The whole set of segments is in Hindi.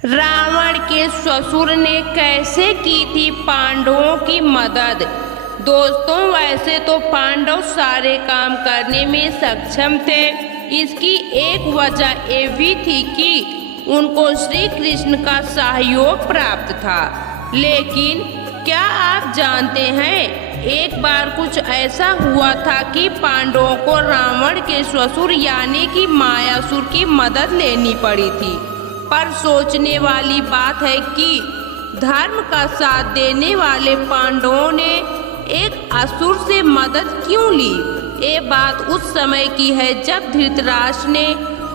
रावण के ससुर ने कैसे की थी पांडवों की मदद। दोस्तों, वैसे तो पांडव सारे काम करने में सक्षम थे। इसकी एक वजह ये भी थी कि उनको श्री कृष्ण का सहयोग प्राप्त था। लेकिन क्या आप जानते हैं, एक बार कुछ ऐसा हुआ था कि पांडवों को रावण के ससुर यानी कि मायासुर की मदद लेनी पड़ी थी। पर सोचने वाली बात है कि धर्म का साथ देने वाले पांडवों ने एक असुर से मदद क्यों ली। ये बात उस समय की है जब धृतराष्ट्र ने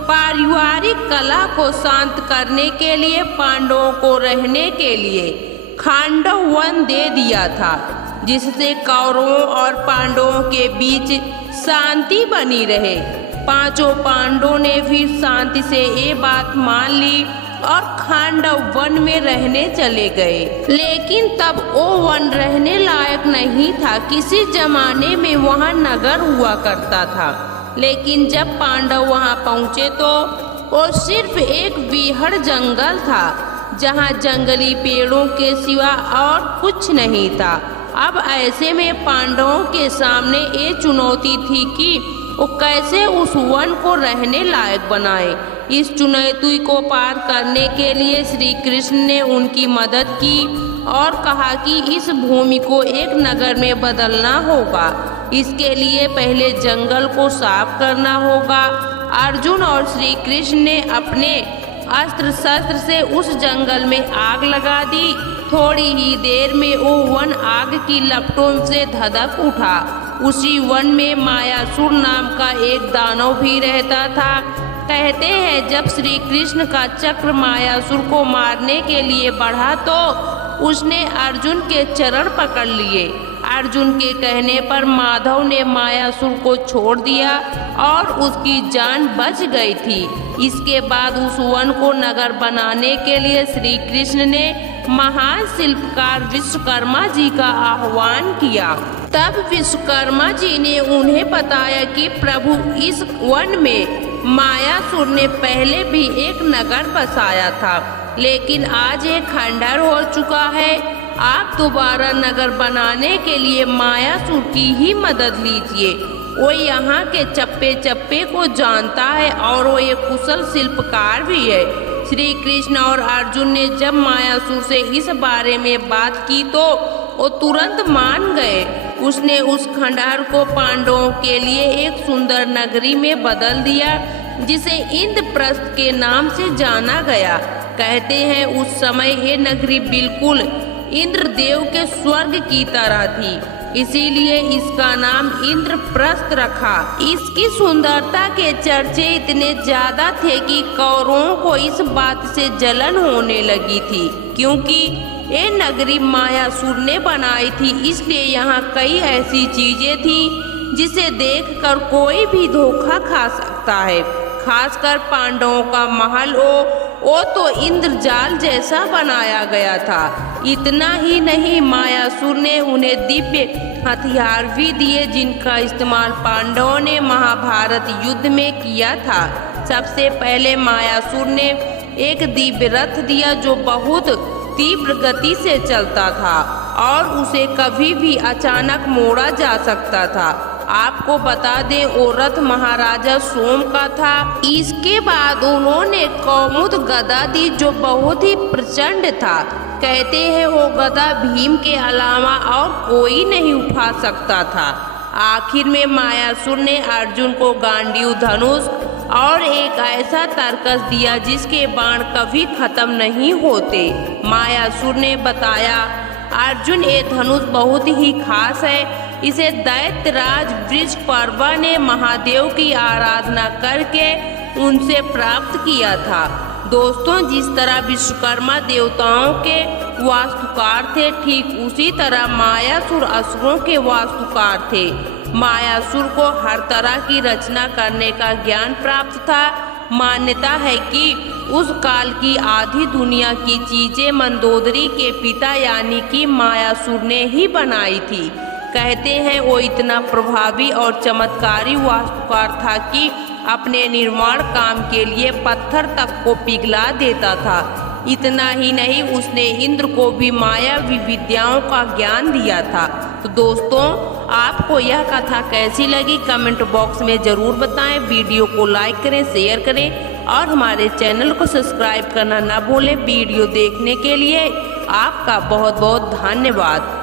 पारिवारिक कलह को शांत करने के लिए पांडवों को रहने के लिए खांडव वन दे दिया था, जिससे कौरवों और पांडवों के बीच शांति बनी रहे। पांचों पांडवों ने फिर शांति से ये बात मान ली और खांडव वन में रहने चले गए। लेकिन तब वो वन रहने लायक नहीं था। किसी जमाने में वहाँ नगर हुआ करता था, लेकिन जब पांडव वहाँ पहुँचे तो वो सिर्फ एक बीहड़ जंगल था, जहाँ जंगली पेड़ों के सिवा और कुछ नहीं था। अब ऐसे में पांडवों के सामने ये चुनौती थी कि वो कैसे उस वन को रहने लायक बनाए। इस चुनौती को पार करने के लिए श्री कृष्ण ने उनकी मदद की और कहा कि इस भूमि को एक नगर में बदलना होगा। इसके लिए पहले जंगल को साफ करना होगा। अर्जुन और श्री कृष्ण ने अपने अस्त्र शस्त्र से उस जंगल में आग लगा दी। थोड़ी ही देर में वो वन आग की लपटों से धधक उठा। उसी वन में मायासुर नाम का एक दानव भी रहता था। कहते हैं जब श्री कृष्ण का चक्र मायासुर को मारने के लिए बढ़ा तो उसने अर्जुन के चरण पकड़ लिए। अर्जुन के कहने पर माधव ने मायासुर को छोड़ दिया और उसकी जान बच गई थी। इसके बाद उस वन को नगर बनाने के लिए श्री कृष्ण ने महान शिल्पकार विश्वकर्मा जी का आह्वान किया। तब विश्वकर्मा जी ने उन्हें बताया कि प्रभु, इस वन में मायासुर ने पहले भी एक नगर बसाया था, लेकिन आज ये खंडहर हो चुका है। आप दोबारा नगर बनाने के लिए मायासुर की ही मदद लीजिए। वो यहाँ के चप्पे चप्पे को जानता है और वो एक कुशल शिल्पकार भी है। श्री कृष्ण और अर्जुन ने जब मायासुर से इस बारे में बात की तो वो तुरंत मान गए। उसने उस खंडहर को पांडवों के लिए एक सुंदर नगरी में बदल दिया, जिसे इंद्रप्रस्थ के नाम से जाना गया। कहते हैं उस समय ये नगरी बिल्कुल इंद्रदेव के स्वर्ग की तरह थी, इसीलिए इसका नाम इंद्रप्रस्थ रखा। इसकी सुंदरता के चर्चे इतने ज्यादा थे कि कौरवों को इस बात से जलन होने लगी थी, क्योंकि ये नगरी मायासुर ने बनाई थी। इसलिए यहाँ कई ऐसी चीजें थी जिसे देखकर कोई भी धोखा खा सकता है। खासकर पांडवों का महल वो तो इंद्रजाल जैसा बनाया गया था। इतना ही नहीं, मायासुर ने उन्हें दिव्य हथियार भी दिए, जिनका इस्तेमाल पांडवों ने महाभारत युद्ध में किया था। सबसे पहले मायासुर ने एक दिव्य रथ दिया जो बहुत तीव्र गति से चलता था और उसे कभी भी अचानक मोड़ा जा सकता था। आपको बता दें, वो रथ महाराजा सोम का था। इसके बाद उन्होंने कौमुद गदा दी जो बहुत ही प्रचंड था। कहते हैं वो गदा भीम के अलावा और कोई नहीं उठा सकता था। आखिर में मायासुर ने अर्जुन को गांडीव धनुष और एक ऐसा तरकस दिया जिसके बाण कभी खत्म नहीं होते। मायासुर ने बताया, अर्जुन, ये धनुष बहुत ही खास है। इसे दैत्यराज वृषपर्वा ने महादेव की आराधना करके उनसे प्राप्त किया था। दोस्तों, जिस तरह विश्वकर्मा देवताओं के वास्तुकार थे, ठीक उसी तरह मायासुर असुरों के वास्तुकार थे। मायासुर को हर तरह की रचना करने का ज्ञान प्राप्त था। मान्यता है कि उस काल की आधी दुनिया की चीजें मंदोदरी के पिता यानी कि मायासुर ने ही बनाई थी। कहते हैं वो इतना प्रभावी और चमत्कारी वास्तुकार था कि अपने निर्माण काम के लिए पत्थर तक को पिघला देता था। इतना ही नहीं, उसने इंद्र को भी मायावी विद्याओं का ज्ञान दिया था। तो दोस्तों, आपको यह कथा कैसी लगी कमेंट बॉक्स में ज़रूर बताएं। वीडियो को लाइक करें, शेयर करें और हमारे चैनल को सब्सक्राइब करना ना भूलें। वीडियो देखने के लिए आपका बहुत बहुत धन्यवाद।